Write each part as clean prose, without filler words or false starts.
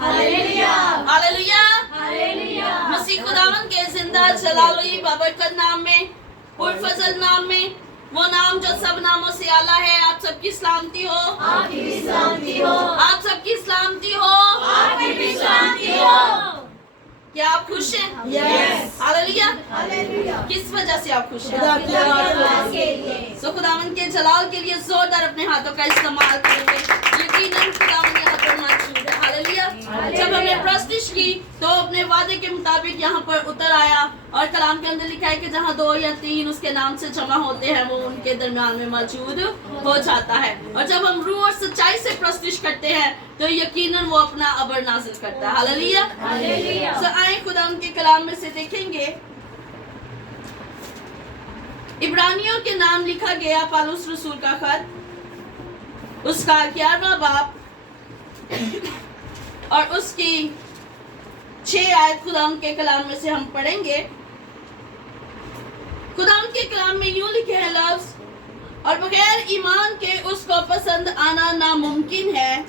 Hallelujah hallelujah. Hallelujah. मसीह खुदावन के जिंदा जलालुई बाबरकत नाम में, पुरफजल नाम में, वो नाम जो सब नामों से आला है, आप सबकी सलामती हो। आपकी भी सलामती हो। आप सबकी सलामती हो। आपकी भी सलामती हो। क्या आप खुश हैं? Yes. हालेलुया। हालेलुया। किस वजह से आप खुश हैं? खुदा के जलाल के लिए। सो खुदावन के जलाल के लिए जोरदार अपने हाथों का इस्तेमाल करेंगे। यकीनन खुदावन यहाँ पर मौजूद है। हालेलुया। जब हमने प्रस्तुति की तो अपने वादे के मुताबिक यहाँ पर उतर आया, और कलाम के अंदर लिखा है कि जहाँ 2 या 3 उसके नाम से जमा होते हैं, वो उनके दरमियान में मौजूद हो जाता है। और जब हम रूह और सच्चाई से प्रस्तुति करते हैं तो यकीनन वो अपना अबर नाजिल करता है। हालेलुया। हालेलुया। सो आए खुदा उनके कलाम में से देखेंगे, इब्रानियों के नाम लिखा गया पौलुस रसूल का खत, उसका 11वां बाब और उसकी 6 आयत खुदा के कलाम में से हम पढ़ेंगे। खुदा के कलाम में यूं लिखे हैं लफ्ज, और बगैर ईमान के उसको पसंद आना नामुमकिन है,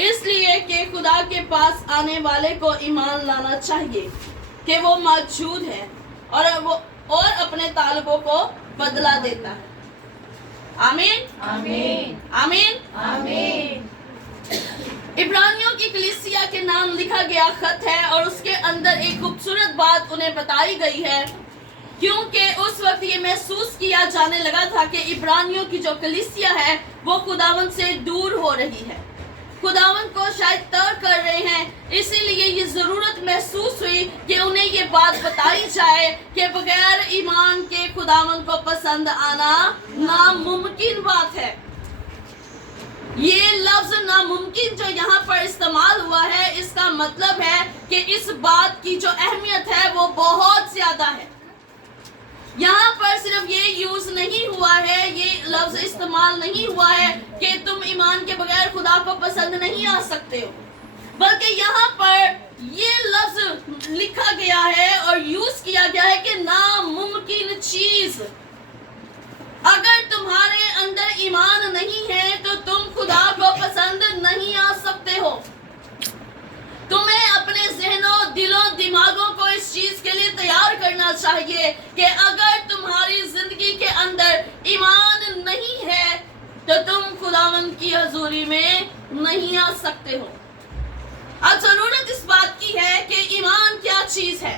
इसलिए कि खुदा के पास आने वाले को ईमान लाना चाहिए कि वो मौजूद है और अपने तालिबों को बदला देता है। आमीन आमीन आमीन आमीन। इब्रानियों की कलीसिया के नाम लिखा गया खत है, और उसके अंदर एक खूबसूरत बात उन्हें बताई गई है, क्योंकि उस वक्त ये महसूस किया जाने लगा था कि इब्रानियों की जो कलीसिया है वो खुदावन से दूर हो रही है, खुदावन को शायद तर्क कर रहे हैं। इसीलिए ये जरूरत महसूस हुई कि उन्हें ये बात बताई जाए कि बगैर ईमान के खुदावन को पसंद आना नामुमकिन बात है। ये लफ्ज नामुमकिन जो यहाँ पर इस्तेमाल हुआ है, इसका मतलब है कि इस बात की जो अहमियत है वो बहुत ज्यादा है। यहाँ पर सिर्फ ये यूज नहीं हुआ है, ये लफ्ज इस्तेमाल नहीं हुआ है कि तुम ईमान के बगैर खुदा को पसंद नहीं आ सकते हो, बल्कि यहाँ पर ये लफ्ज लिखा गया है और यूज किया गया है कि नामुमकिन चीज। अगर तुम्हारे अंदर ईमान नहीं है तो तुम खुदा को पसंद नहीं आ सकते हो। तुम्हें अपने ज़हनों, दिलों, दिमागों को इस चीज के लिए तैयार करना चाहिए कि अगर तुम्हारी जिंदगी के अंदर ईमान नहीं है तो तुम खुदावन की हजूरी में नहीं आ सकते हो। अब जरूरत इस बात की है कि ईमान क्या चीज है।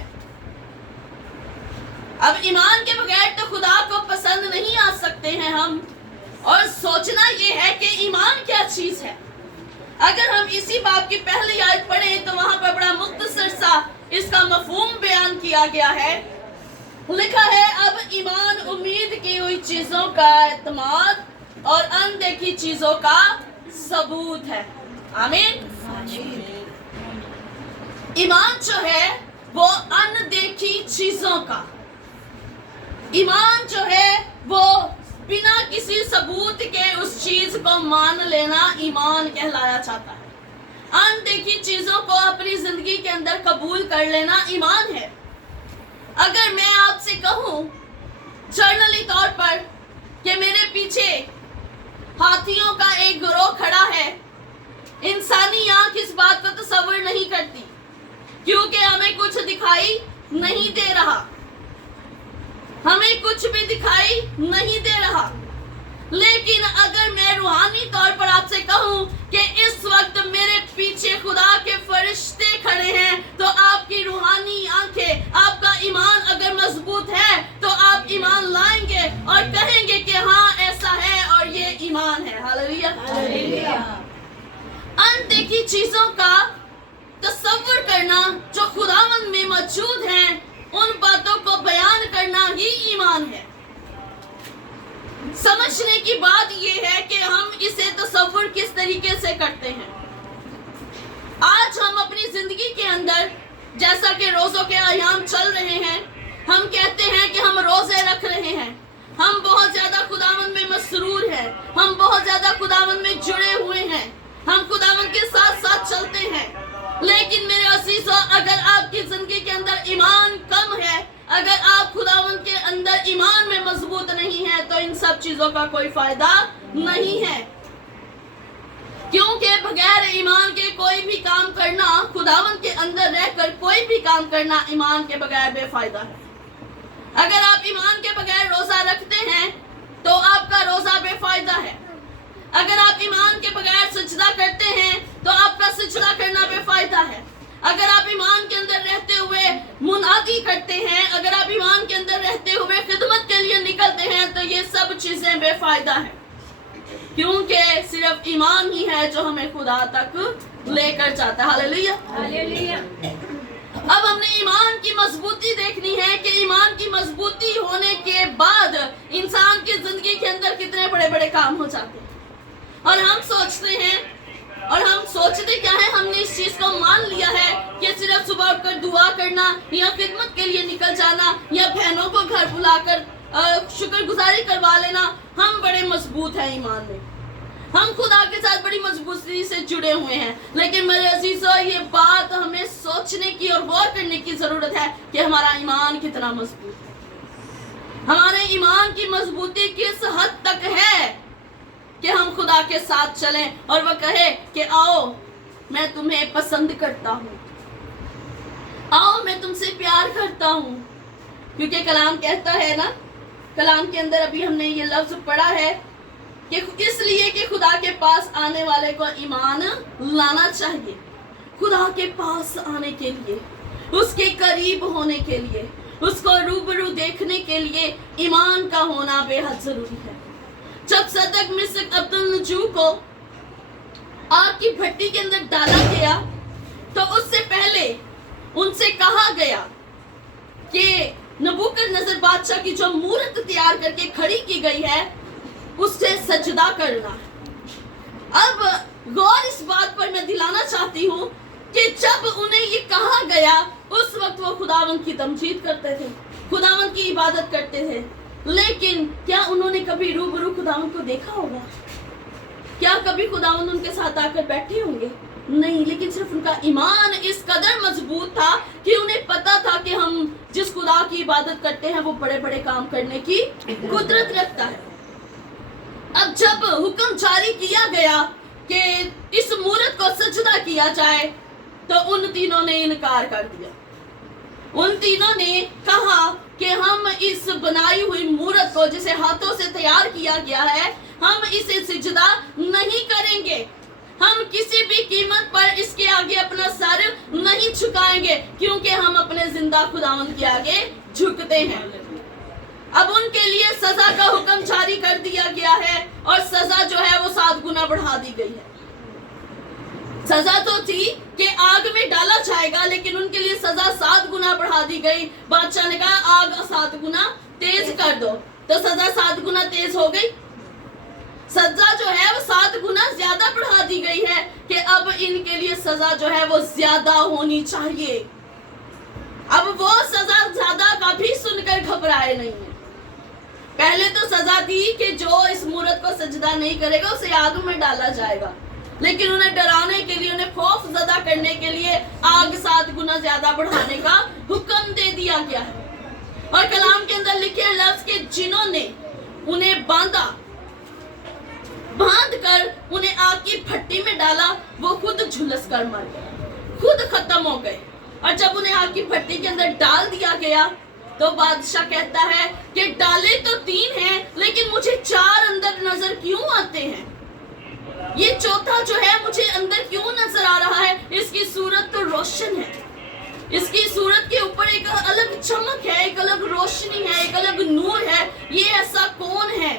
अब ईमान के बगैर तो खुदा को पसंद नहीं आ सकते हैं हम, और सोचना ये है कि ईमान क्या चीज है। अगर हम इसी बाब की पहली आयत पढ़ें तो वहां पर बड़ा मुख्तसर सा इसका मफहूम बयान किया गया है। लिखा है, अब ईमान उम्मीद की हुई चीजों का एतमाद और अनदेखी चीजों का सबूत है। आमीन। ईमान जो है वो अनदेखी चीजों का, ईमान जो है वो बिना किसी सबूत के उस चीज को मान लेना ईमान कहलाया जाता है। अनदेखी चीजों को अपनी जिंदगी के अंदर कबूल कर लेना ईमान है। अगर मैं आपसे कहूं जर्नली तौर पर कि मेरे पीछे हाथियों का एक गिरोह खड़ा है, इंसानी आंख इस बात को तस्वीर नहीं करती क्योंकि हमें कुछ दिखाई नहीं दे रहा, हमें कुछ भी दिखाई नहीं दे रहा। लेकिन अगर मैं रूहानी तौर पर आपसे कहूं कि इस वक्त मेरे पीछे खुदा के फरिश्ते खड़े हैं, तो आपकी रूहानी आंखें, आपका ईमान अगर मजबूत है तो आप ईमान लाएंगे और कहेंगे कि हाँ ऐसा है और ये ईमान है। हालेलुया। हालेलुया। अनदेखी चीजों का तस्वर करना जो खुदावंद में मौजूद हैं, उन बातों को बयान करना ही ईमान है। समझने की बात यह है कि हम इसे तस्वर किस तरीके से करते हैं। आज हम अपनी जिंदगी के अंदर, जैसा कि रोजों के अयाम चल रहे हैं, हम कहते हैं कि हम रोजे रख रहे हैं, हम बहुत ज्यादा खुदावंद में मसरूर हैं, हम बहुत ज्यादा खुदावंद में जुड़े हुए हैं, हम खुदावंद के साथ साथ चलते हैं। लेकिन मेरे अजीजों, अगर आपकी जिंदगी के अंदर ईमान कम है, अगर आप खुदावंद के अंदर ईमान में मजबूत नहीं है, तो इन सब चीजों का कोई फायदा नहीं है, क्योंकि बगैर ईमान के कोई भी काम करना खुदावन के अंदर रहकर कोई भी काम करना ईमान के बगैर बेफायदा है। अगर आप ईमान के बगैर रोजा रखते हैं तो आपका रोजा बेफायदा है। अगर आप ईमान के बगैर सजदा करते हैं तो आपका सजदा करना बेफायदा है। अगर आप ईमान के अंदर रहते हुए मुनादी करते हैं, अगर आप ईमान के अंदर रहते हुए खिदमत के लिए निकलते हैं, तो ये सब चीजें बेफायदा है, क्योंकि सिर्फ ईमान ही है जो हमें खुदा तक लेकर जाता है। हालेलुया। हालेलुया। अब हमने ईमान की मजबूती देखनी है कि ईमान की मजबूती होने के बाद इंसान की जिंदगी के अंदर कितने बड़े बड़े काम हो जाते हैं। और हम सोचते हैं, और हम सोचते क्या है, हमने इस चीज को मान लिया है कि सिर्फ सुबह उठकर दुआ करना या खिदमत के लिए निकल जाना या बहनों को घर बुलाकर शुक्रगुजारी करवा लेना, हम बड़े मजबूत हैं ईमान में, हम खुदा के साथ बड़ी मजबूती से जुड़े हुए हैं। लेकिन मेरे अजीजों, ये बात हमें सोचने की और गौर करने की जरूरत है कि हमारा ईमान कितना मजबूत है, हमारे ईमान की मजबूती किस हद तक है कि हम खुदा के साथ चलें और वह कहे कि आओ मैं तुम्हें पसंद करता हूँ, आओ मैं तुमसे प्यार करता हूँ। क्योंकि कलाम कहता है ना, कलाम के अंदर अभी हमने ये लफ्ज पढ़ा है कि इसलिए कि खुदा के पास आने वाले को ईमान लाना चाहिए। खुदा के पास आने के लिए, उसके करीब होने के लिए, उसको रूबरू देखने के लिए ईमान का होना बेहद जरूरी है। जब सदक मिस्र अब्दुल नजू को आग की भट्टी के अंदर डाला गया तो उससे पहले उनसे कहा गया कि नबूकदनेस्सर बादशाह की जो मूर्त तैयार करके खड़ी की गई है उससे सजदा करना। अब गौर इस बात पर मैं दिलाना चाहती हूँ कि जब उन्हें ये कहा गया उस वक्त वो खुदावंद की तमजीद करते थे, खुदावंद की इबादत करते थे, लेकिन क्या उन्होंने कभी रूबरू खुदावंद को देखा होगा? क्या कभी खुदावंद उनके साथ आकर बैठे होंगे? नहीं, लेकिन सिर्फ उनका ईमान इस कदर मजबूत था कि उन्हें पता था कि हम जिस खुदा की इबादत करते हैं वो बड़े बड़े काम करने की कुदरत रखता है। अब जब हुक्म जारी किया गया कि इस मूरत को सजदा किया जाए तो उन तीनों ने इनकार कर दिया। उन तीनों ने कहा कि हम इस बनाई हुई मूरत को, जिसे हाथों से तैयार किया गया है, हम इसे सजदा नहीं करेंगे, हम किसी भी कीमत पर इसके आगे अपना सर नहीं झुकाएंगे, क्योंकि हम अपने जिंदा खुदावंद के आगे झुकते हैं। अब उनके लिए सजा का हुक्म जारी कर दिया गया है और सजा जो है वो 7 गुना बढ़ा दी गई है। सजा तो थी कि आग में डाला जाएगा, लेकिन उनके लिए सजा 7 गुना बढ़ा दी गई। बादशाह ने कहा आग 7 गुना तेज कर दो, तो सजा 7 गुना तेज हो गई। सजा जो है वो 7 गुना ज्यादा बढ़ा दी गई है कि अब इनके लिए सजा जो है वो ज्यादा होनी चाहिए। अब वो सजा ज्यादा कभी सुनकर घबराए नहीं है। पहले तो सजा थी कि जो इस मूरत को सजदा नहीं करेगा उसे आग में डाला जाएगा, लेकिन उन्हें डराने के लिए, उन्हें खौफ ज़दा करने के लिए आग 7 गुना ज्यादा बढ़ाने का हुक्म दे दिया गया है। और कलाम के अंदर लिखे लफ्ज के जिन्होंने उन्हें बांध कर उन्हें आग की भट्टी में डाला वो खुद झुलस कर मर गए, खुद खत्म हो गए। और जब उन्हें आग की भट्टी के अंदर डाल दिया गया तो बादशाह कहता है कि डाले तो 3 हैं, लेकिन मुझे 4 अंदर नजर क्यों आते हैं? ये चौथा जो है मुझे अंदर क्यों नजर आ रहा है? इसकी सूरत तो रोशन है, इसकी सूरत के ऊपर एक अलग चमक है, एक अलग रोशनी है, एक अलग नूर है। ये ऐसा कौन है?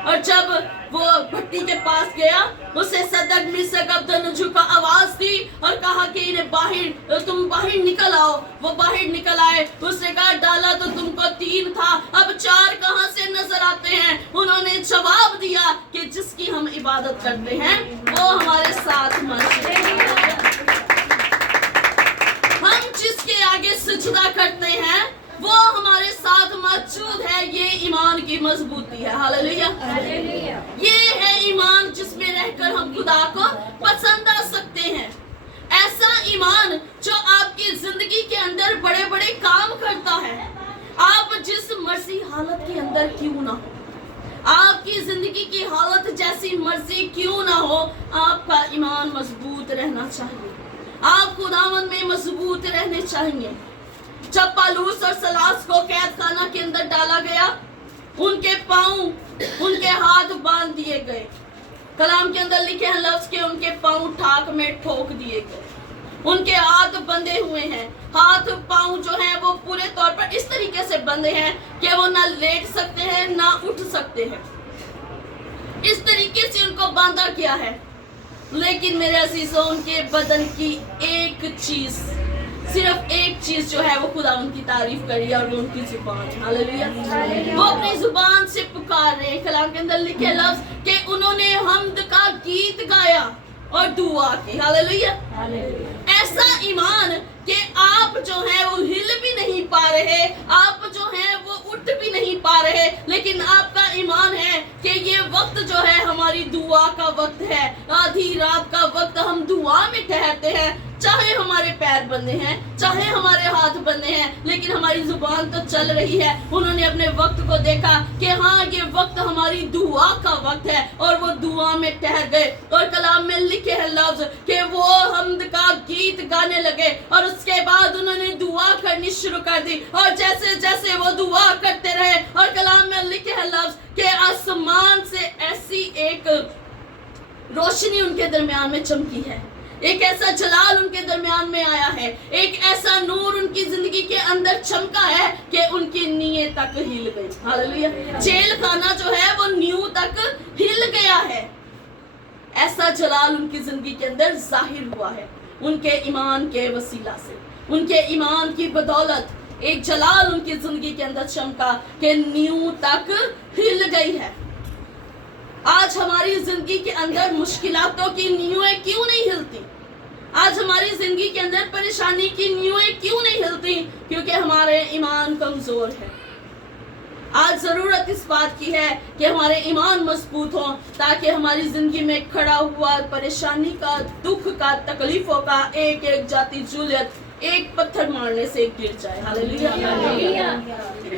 और जब वो भट्टी के पास गया, उसे सदक मिस्र अब्दुल नजू का आवाज दी और कहा कि इन्हें बाहर, तुम बाहर निकल आओ। वो बाहर निकल आए। उसने कहा डाला तो तुमको 3 था, अब 4 कहां से नजर आते हैं? उन्होंने जवाब दिया कि जिसकी हम इबादत करते हैं वो हमारे साथ मौजूद है, हम जिसके आगे सजदा करते हैं वो हमारे साथ मौजूद है। ये ईमान की मजबूती है। हालेलुया। ये है ईमान जिसमें रहकर हम खुदा को पसंद आ सकते हैं। ऐसा ईमान जो आपकी जिंदगी के अंदर बड़े बड़े काम करता है। आप जिस मर्जी हालत के अंदर क्यों ना हो, आपकी जिंदगी की हालत जैसी मर्जी क्यों ना हो, आपका ईमान मजबूत रहना चाहिए। आप खुदावंद में मजबूत रहने चाहिए। जब पालूस और सलास को कैद खाना के अंदर डाला गया, उनके पांव, उनके हाथ बांध दिए गए। कलाम के अंदर लिखे हैं लफ्ज के उनके पांव ठाक में ठोक दिए गए, उनके हाथ बंधे हुए हैं। हाथ पांव जो हैं वो पूरे तौर पर इस तरीके से बंधे हैं कि वो ना लेट सकते हैं ना उठ सकते हैं। इस तरीके से उनको बांधा किया है। लेकिन मेरे अजीजों, उनके बदन की एक चीज, सिर्फ एक चीज जो है वो खुदा उनकी तारीफ करी और वो उनकी जुबान। हालेलुया। वो अपनी जुबान से पुकार रहे। कलाम के अंदर लिखे लफ्ज कि उन्होंने हम्द का गीत गाया और दुआ की। हालेलुया। ऐसा ईमान कि आप जो है वो हिल भी नहीं पा रहे, आप जो है वो उठ भी नहीं पा रहे, लेकिन आपका ईमान है कि ये वक्त जो है हमारी दुआ का वक्त है। आधी रात का वक्त हम दुआ में ठहरते हैं, चाहे हमारे पैर बंधे हैं, चाहे हमारे हाथ बंधे हैं, लेकिन हमारी जुबान तो चल रही है। उन्होंने अपने वक्त को देखा कि हाँ, ये वक्त हमारी दुआ का वक्त है, और वो दुआ में ठहर गए। और कलाम में लिखे हैं लफ्ज कि वो हम्द का गीत गाने लगे और उसके बाद उन्होंने दुआ करनी शुरू कर दी। और जैसे जैसे वो दुआ करते रहे, और कलाम में लिखे हैं लफ्ज कि आसमान से ऐसी एक रोशनी उनके दरमियान में चमकी है, एक ऐसा जलाल उनके दरमियान में आया है, एक ऐसा नूर उनकी जिंदगी के अंदर चमका है कि उनकी नीयत तक हिल गई। हालेलुया। जेल खाना जो है वो नींव तक हिल गया है। ऐसा जलाल उनकी जिंदगी के अंदर जाहिर हुआ है उनके ईमान के वसीला से। उनके ईमान की बदौलत एक जलाल उनकी जिंदगी के अंदर चमका कि नींव तक हिल गई है। आज हमारी जिंदगी के अंदर मुश्किलातों की नींवें क्यों नहीं हिलती? आज हमारी जिंदगी के अंदर परेशानी की नींवें क्यों नहीं हिलती? क्योंकि हमारे ईमान कमजोर है। आज जरूरत इस बात की है कि हमारे ईमान मजबूत हो, ताकि हमारी जिंदगी में खड़ा हुआ परेशानी का, दुख का, तकलीफों का एक एक जाती जूलियत एक पत्थर मारने से गिर जाए। हालेलुया।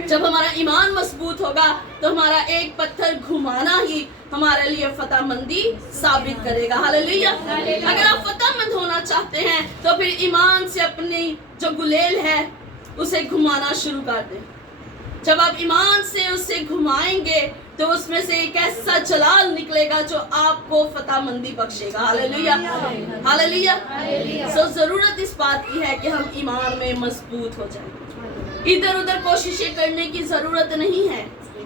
जब हमारा ईमान मजबूत होगा तो हमारा एक पत्थर घुमाना ही हमारे लिए फतहमंदी साबित करेगा। हालेलुया। अगर आप फतहमंद होना चाहते हैं तो फिर ईमान से अपनी जो गुलेल है उसे घुमाना शुरू कर दें। जब आप ईमान से उसे घुमाएंगे तो उसमें से एक ऐसा जलाल निकलेगा जो आपको फतहमंदी बख्शेगा। हालेलुया। हालेलुया। सो जरूरत इस बात की है कि हम ईमान में मजबूत हो जाएं। इधर उधर कोशिशें करने की जरूरत नहीं है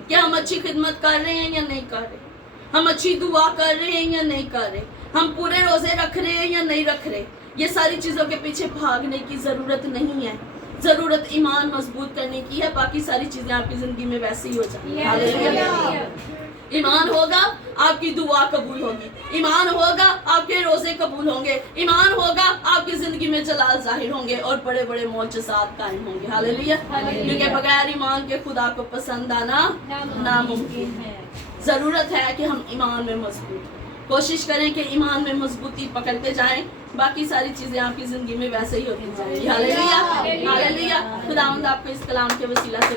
कि हम अच्छी खिदमत कर रहे हैं या नहीं कर रहे, हम अच्छी दुआ कर रहे हैं या नहीं कर रहे, हम पूरे रोजे रख रहे हैं या नहीं रख रहे। ये सारी चीजों के पीछे भागने की जरूरत नहीं है। जरूरत ईमान मजबूत करने की है। बाकी सारी चीजें आपकी जिंदगी में वैसे ही हो जाएंगी। ईमान होगा आपकी दुआ कबूल होगी, ईमान होगा आपके रोजे कबूल होंगे, ईमान होगा आपकी जिंदगी में जलाल जाहिर होंगे और बड़े बड़े मौजज़ात कायम होंगे। हालेलुया। क्योंकि बगैर ईमान के खुदा को पसंद आना नामुमकिन है। जरूरत है कि हम ईमान में मजबूत कोशिश करें कि ईमान में मजबूती पकड़ते जाएं। बाकी सारी चीजें आपकी जिंदगी में वैसे ही होती जाएंगी। हालेलुया। हालेलुया। खुदावंद आपको इस कलाम के वसीला से